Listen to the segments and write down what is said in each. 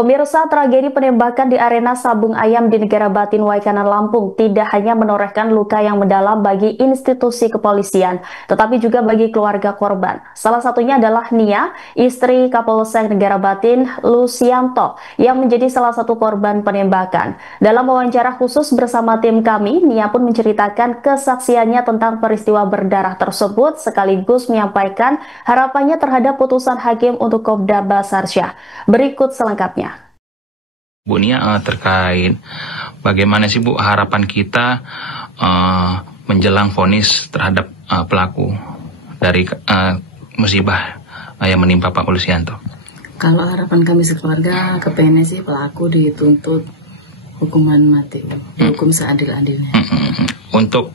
Pemirsa, tragedi penembakan di arena sabung ayam di Negara Batin Waikanan Lampung tidak hanya menorehkan luka yang mendalam bagi institusi kepolisian, tetapi juga bagi keluarga korban. Salah satunya adalah Nia, istri Kapolsek Negara Batin Lusianto, yang menjadi salah satu korban penembakan. Dalam wawancara khusus bersama tim kami, Nia pun menceritakan kesaksiannya tentang peristiwa berdarah tersebut, sekaligus menyampaikan harapannya terhadap putusan hakim untuk Kopda Basarsyah. Berikut selengkapnya. Bu Nia, terkait bagaimana sih Bu harapan kita menjelang vonis terhadap pelaku dari musibah yang menimpa Pak Lusianto? Kalau harapan kami sekeluarga, kepengennya sih pelaku dituntut hukuman mati, dihukum seadil-adilnya. Untuk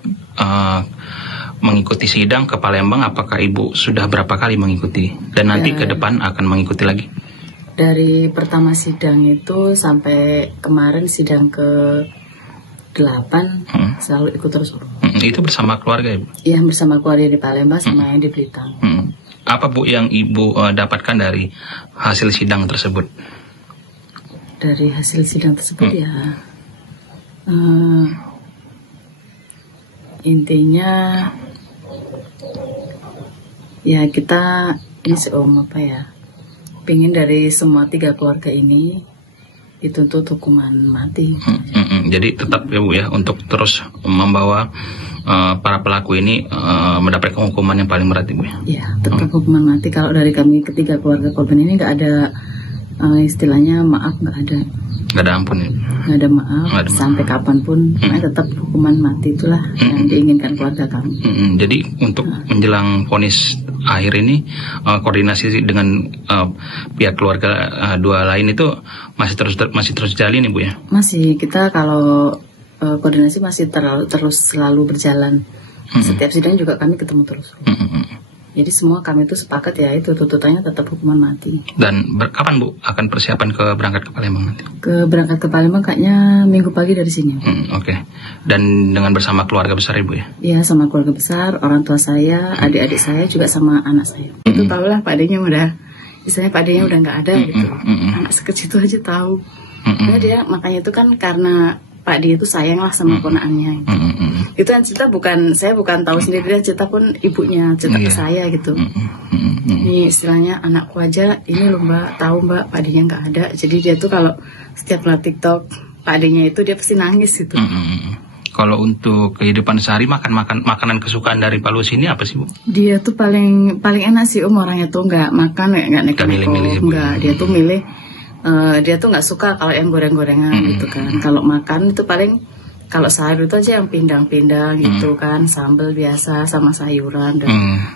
mengikuti sidang ke Palembang, apakah Ibu sudah berapa kali mengikuti dan nanti ke depan akan mengikuti lagi? Dari pertama sidang itu sampai kemarin sidang ke-8 selalu ikut terus. Itu bersama keluarga Ibu? Iya, bersama keluarga di Palembang sama yang di Blitar. Apa Bu yang Ibu dapatkan dari hasil sidang tersebut? Dari hasil sidang tersebut intinya ya kita ini pengen dari semua 3 keluarga ini dituntut hukuman mati. Jadi tetap ya Bu ya, untuk terus membawa para pelaku ini mendapatkan hukuman yang paling berat Ibu ya? Iya, tetap hukuman mati. Kalau dari kami ketiga keluarga korban ini nggak ada istilahnya maaf, nggak ada. Nggak ada ampun ya? Nggak ada maaf, sampai kapanpun tetap hukuman mati, itulah yang diinginkan keluarga kami. Jadi untuk menjelang vonis akhir ini koordinasi dengan pihak keluarga dua lain itu masih terus jalin Ibu ya? Masih, kita kalau koordinasi masih terus selalu berjalan. Setiap sidang juga kami ketemu terus. Jadi semua kami itu sepakat ya itu tuntutannya tetap hukuman mati. Dan kapan Bu akan persiapan berangkat ke Palembang nanti? Berangkat ke Palembang kayaknya minggu pagi dari sini. Oke. Dan dengan bersama keluarga besar Ibu ya? Iya, sama keluarga besar, orang tua saya, adik-adik saya juga sama anak saya. Itu tahulah Pak Adenya Pak Adenya udah nggak ada gitu. Anak sekecil itu aja tahu. Nah dia makanya itu kan karena Pak dia itu sayang lah sama ponakannya gitu. Itu yang cerita saya bukan tahu sendiri, dia cerita pun ibunya cerita ke saya gitu. Ini istilahnya anakku aja ini loh Mbak, tahu Mbak Pak Adenya nggak ada. Jadi dia tuh kalau setiap lihat TikTok Pak Adenya itu dia pasti nangis gitu. Kalau untuk kehidupan sehari makanan kesukaan dari Pak Lusi ini apa sih Bu? Dia tuh paling enak sih orangnya tuh nggak makan nggak neko-neko, nggak, dia tuh milih. Dia tuh nggak suka kalau yang goreng-gorengan gitu kan. Kalau makan itu paling kalau sayur itu aja yang pindang-pindang gitu kan, sambal biasa sama sayuran. Dan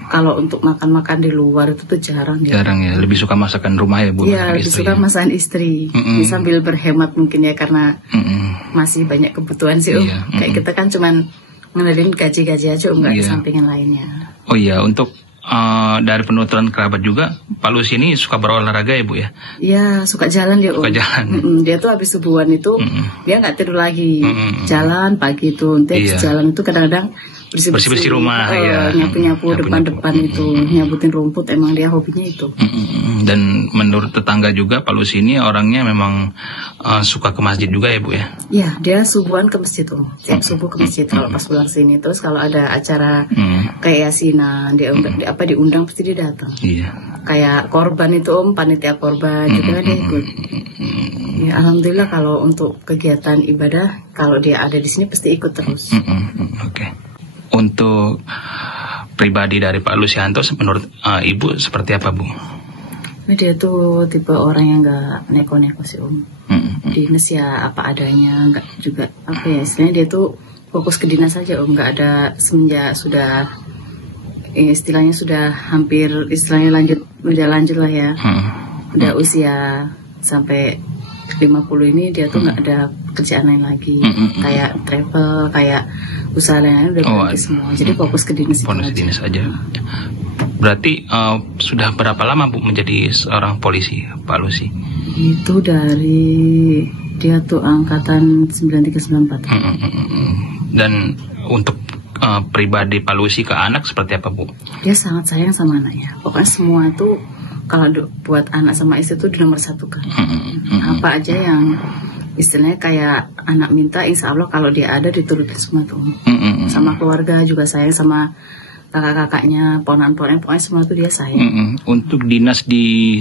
kalau untuk makan-makan di luar itu tuh jarang dia. Jarang ya, lebih suka masakan rumah ya Bu? Iya, lebih suka masakan istri. Sambil berhemat mungkin ya karena masih banyak kebutuhan sih Kayak kita kan cuman ngelalin gaji-gaji aja nggak ada sampingan lainnya. Oh iya, untuk dari penuturan kerabat juga, Pak Lusi ini suka berolahraga ya Bu ya? Iya, suka jalan dia. Suka jalan. Dia tuh habis subuhan itu dia nggak tidur lagi, jalan pagi itu. Jalan itu kadang-kadang bersih-bersih rumah, nyapu-nyapu depan-depan itu, nyabutin rumput. Emang dia hobinya itu. Dan menurut tetangga juga Pak Lusi ini orangnya memang suka ke masjid juga ya Bu ya? Iya, dia subuhan ke masjid tuh, tiap subuh ke masjid kalau pas pulang sini. Terus kalau ada acara kayak yasinan, diundang pasti dia datang. Iya. Kayak korban itu panitia korban juga dia ikut. Ya, alhamdulillah kalau untuk kegiatan ibadah kalau dia ada di sini pasti ikut terus. Oke. Untuk pribadi dari Pak Lusianto menurut Ibu seperti apa Bu? Dia tuh tipe orang yang nggak neko-neko sih Dinas ya apa adanya, nggak juga istilahnya dia tuh fokus ke dinas saja nggak ada semenjak sudah istilahnya sudah hampir udah lanjut lah ya, udah usia sampai 50 ini dia tuh nggak ada kerjaan lain lagi, kayak travel, kayak usaha lain udah berhenti semua, jadi fokus ke dinas aja. Berarti sudah berapa lama Bu menjadi seorang polisi Pak Lusi? Itu dari dia tuh angkatan 9394. Dan untuk pribadi Pak Lusi ke anak seperti apa Bu? Dia sangat sayang sama anaknya. Pokoknya semua tuh kalau buat anak sama istri tuh di nomor 1 kan. Bapak aja yang istilahnya kayak anak minta, insya Allah kalau dia ada diturutin semua tuh. Sama keluarga juga sayang, sama kakak-kakaknya, ponakan-ponakan, pokoknya semua tuh dia sayang. Untuk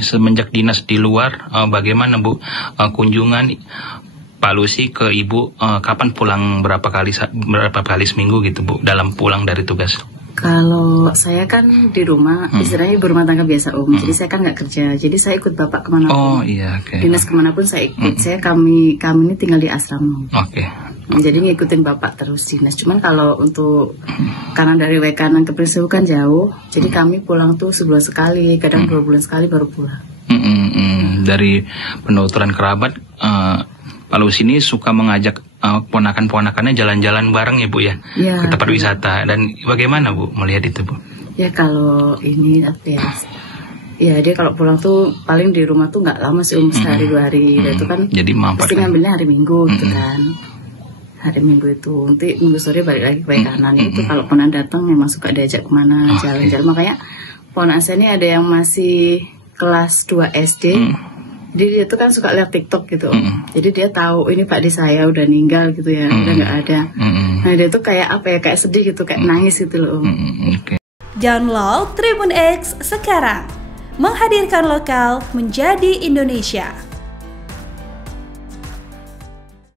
semenjak dinas di luar, bagaimana Bu kunjungan Pak Lucy ke Ibu, kapan pulang, berapa kali seminggu gitu Bu dalam pulang dari tugas? Kalau saya kan di rumah, istilahnya ibu rumah tangga biasa jadi saya kan nggak kerja, jadi saya ikut Bapak kemanapun. Oh iya, okay. Dinas kemanapun saya ikut. Kami ini tinggal di asrama. Oke. Jadi ngikutin Bapak terus dinas. Cuman kalau untuk karena dari Waikanan ke Prinsip kan jauh, jadi kami pulang tuh sebulan sekali, kadang 2 bulan sekali baru pulang. Dari penuturan kerabat, Pak Lucy ini suka mengajak ponakan-ponakannya jalan-jalan bareng ya Bu ya, ke tempat wisata. Dan bagaimana Bu melihat itu Bu? Ya kalau ini ya dia kalau pulang tuh paling di rumah tuh nggak lama sih, sehari 2 hari. Dan itu kan jadi pasti ngambilnya hari Minggu gitu kan. Hari Minggu itu nanti Minggu sore balik lagi ke Waikanan. Itu kalau ponakan datang memang suka diajak kemana jalan-jalan. Makanya ponakan saya ini ada yang masih kelas 2 SD. Jadi dia tuh kan suka lihat TikTok gitu. Jadi dia tahu ini Pak di saya udah meninggal gitu ya, udah nggak ada. Nah dia tuh kayak apa ya, kayak sedih gitu, kayak nangis gitu loh. Download Tribun X sekarang, menghadirkan lokal menjadi Indonesia.